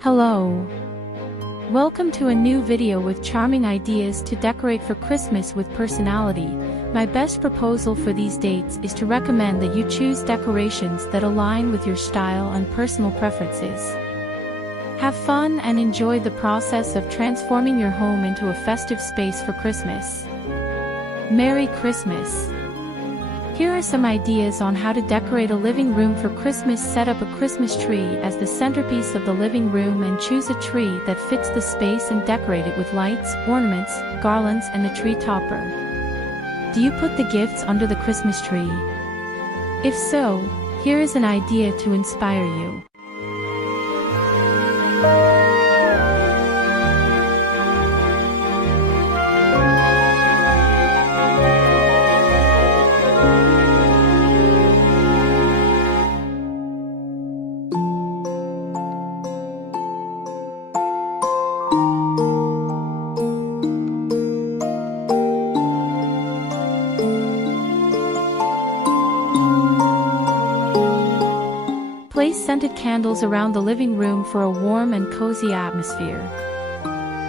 Hello. Welcome to a new video with charming ideas to decorate for Christmas with personality. My best proposal for these dates is to recommend that you choose decorations that align with your style and personal preferences. Have fun and enjoy the process of transforming your home into a festive space for Christmas. Merry Christmas! Here are some ideas on how to decorate a living room for Christmas. Set up a Christmas tree as the centerpiece of the living room and choose a tree that fits the space and decorate it with lights, ornaments, garlands, and a tree topper. Do you put the gifts under the Christmas tree? If so, here is an idea to inspire you. Place scented candles around the living room for a warm and cozy atmosphere.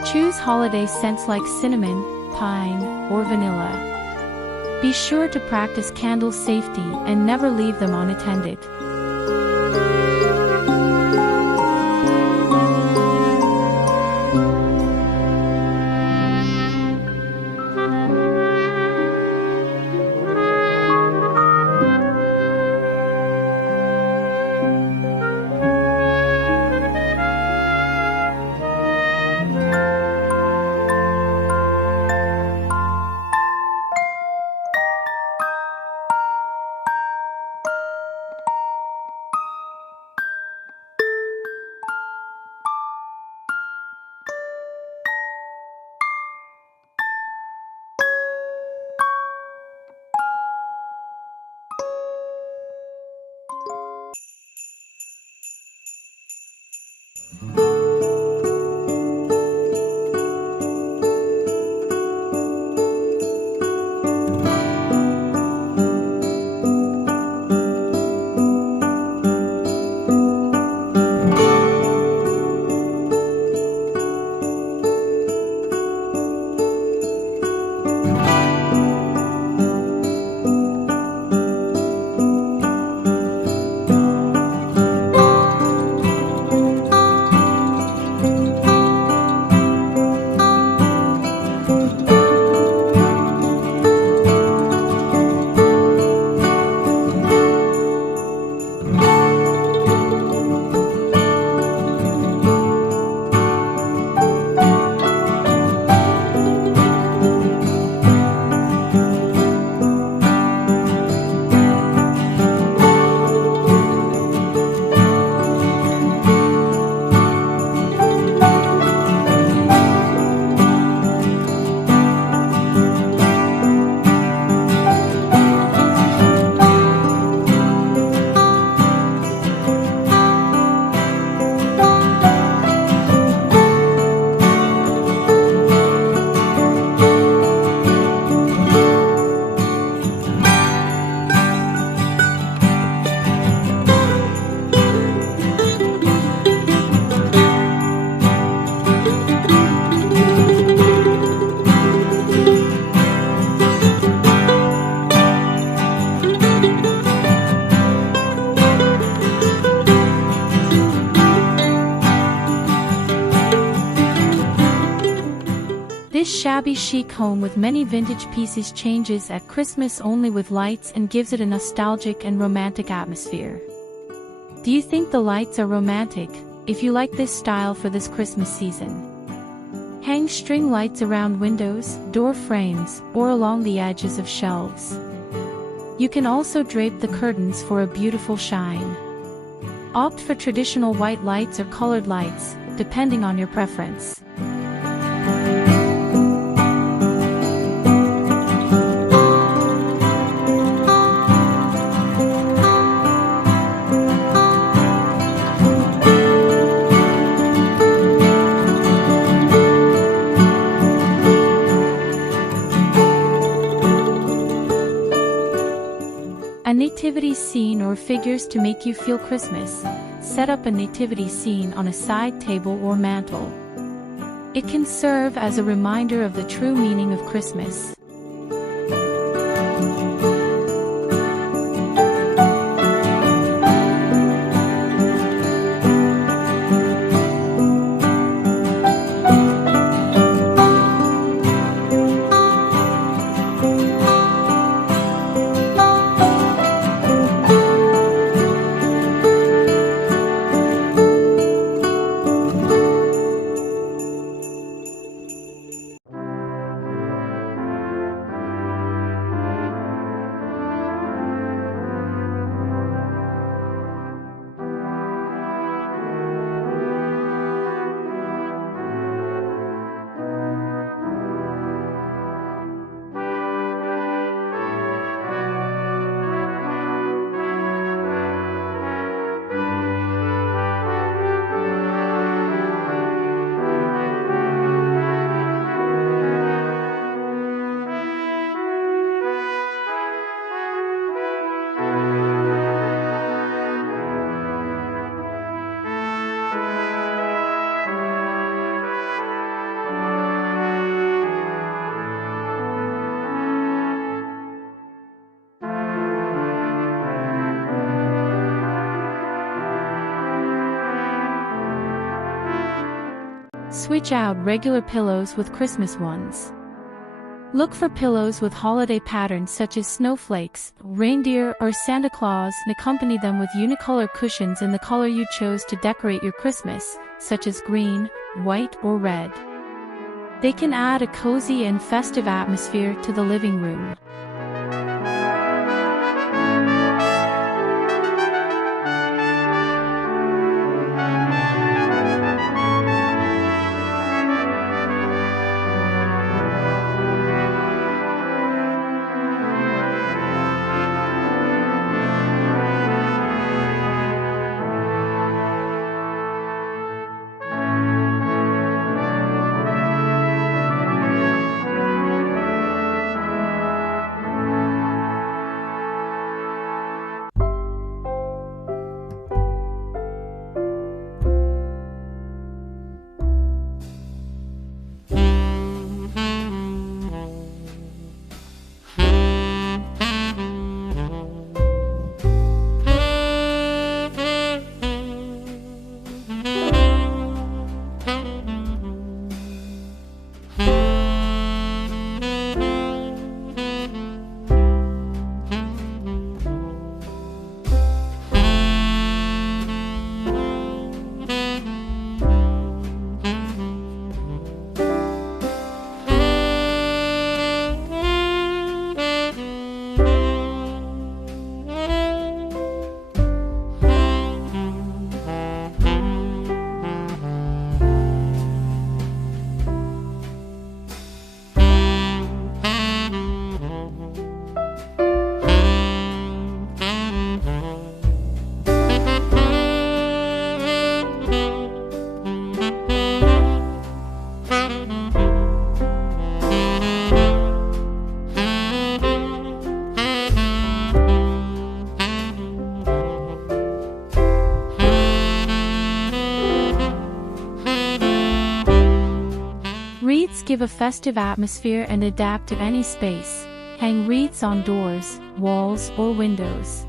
Choose holiday scents like cinnamon, pine, or vanilla. Be sure to practice candle safety and never leave them unattended. This shabby chic home with many vintage pieces changes at Christmas only with lights and gives it a nostalgic and romantic atmosphere. Do you think the lights are romantic? If you like this style for this Christmas season, hang string lights around windows, door frames, or along the edges of shelves. You can also drape the curtains for a beautiful shine. Opt for traditional white lights or colored lights, depending on your preference. scene or figures to make you feel Christmas, set up a nativity scene on a side table or mantle. It can serve as a reminder of the true meaning of Christmas. Switch out regular pillows with Christmas ones. Look for pillows with holiday patterns such as snowflakes, reindeer, or Santa Claus, and accompany them with unicolor cushions in the color you chose to decorate your Christmas, such as green, white, or red. They can add a cozy and festive atmosphere to the living room. Wreaths give a festive atmosphere and adapt to any space. Hang wreaths on doors, walls, or windows.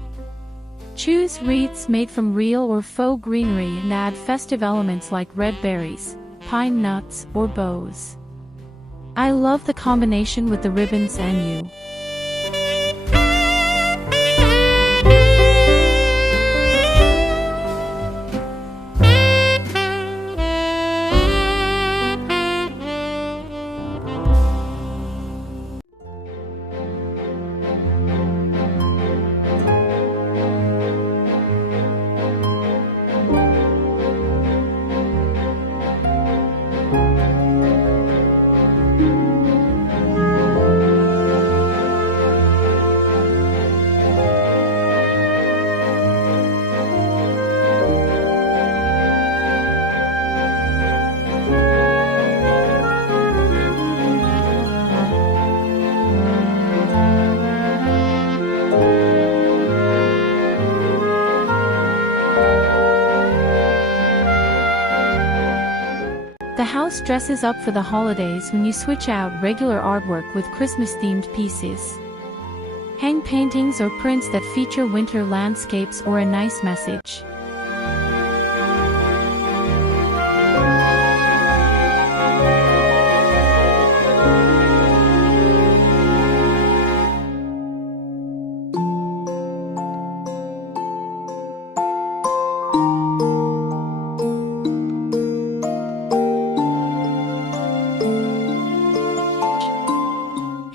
Choose wreaths made from real or faux greenery and add festive elements like red berries, pine nuts, or bows. I love the combination with the ribbons and you. The house dresses up for the holidays when you switch out regular artwork with Christmas-themed pieces. Hang paintings or prints that feature winter landscapes or a nice message.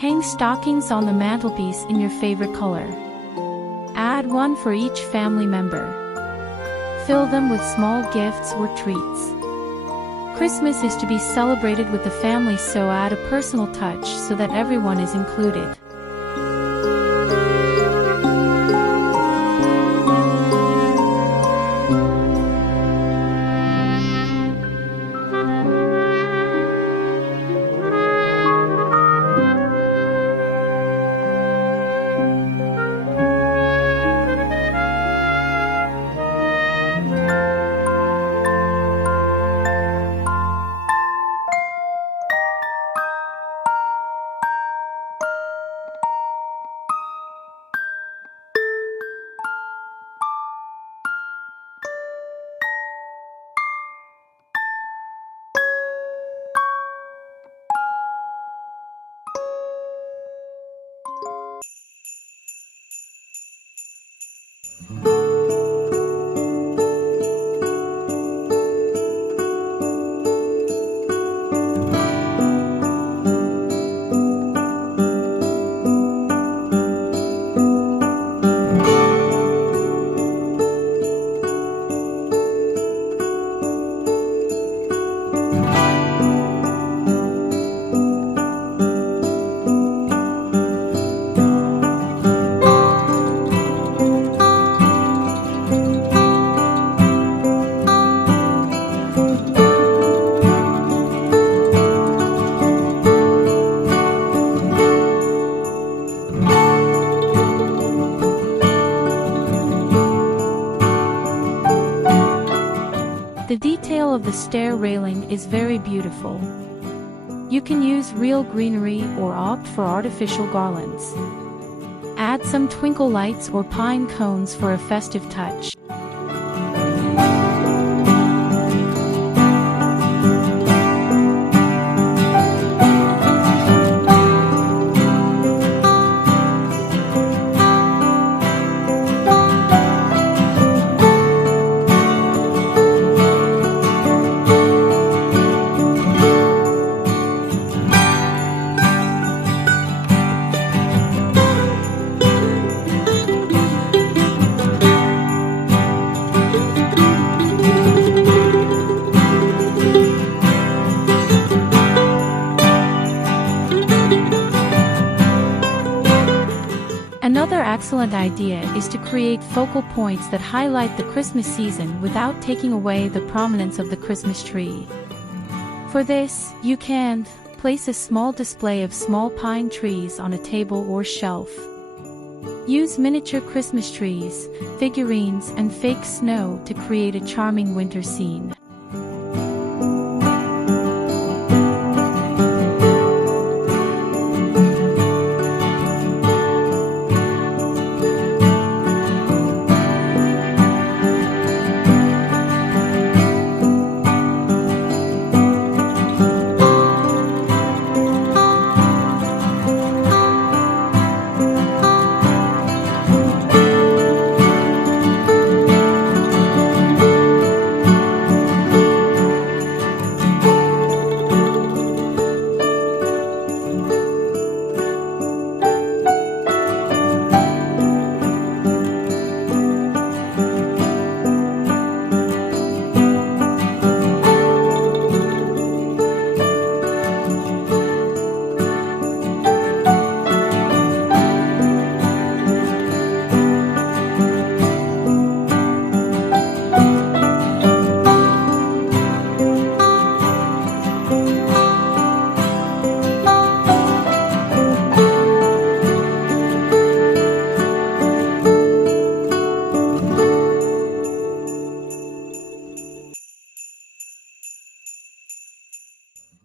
Hang stockings on the mantelpiece in your favorite color. Add one for each family member. Fill them with small gifts or treats. Christmas is to be celebrated with the family, so add a personal touch so that everyone is included. The detail of the stair railing is very beautiful. You can use real greenery or opt for artificial garlands. Add some twinkle lights or pine cones for a festive touch. Another excellent idea is to create focal points that highlight the Christmas season without taking away the prominence of the Christmas tree. For this, you can place a small display of small pine trees on a table or shelf. Use miniature Christmas trees, figurines, and fake snow to create a charming winter scene.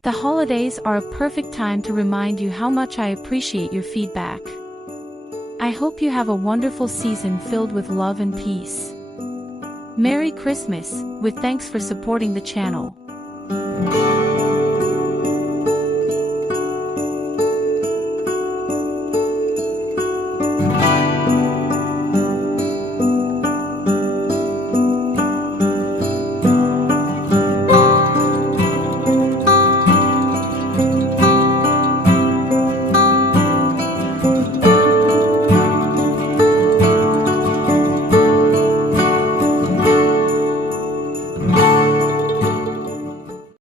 The holidays are a perfect time to remind you how much I appreciate your feedback. I hope you have a wonderful season filled with love and peace. Merry Christmas, with thanks for supporting the channel.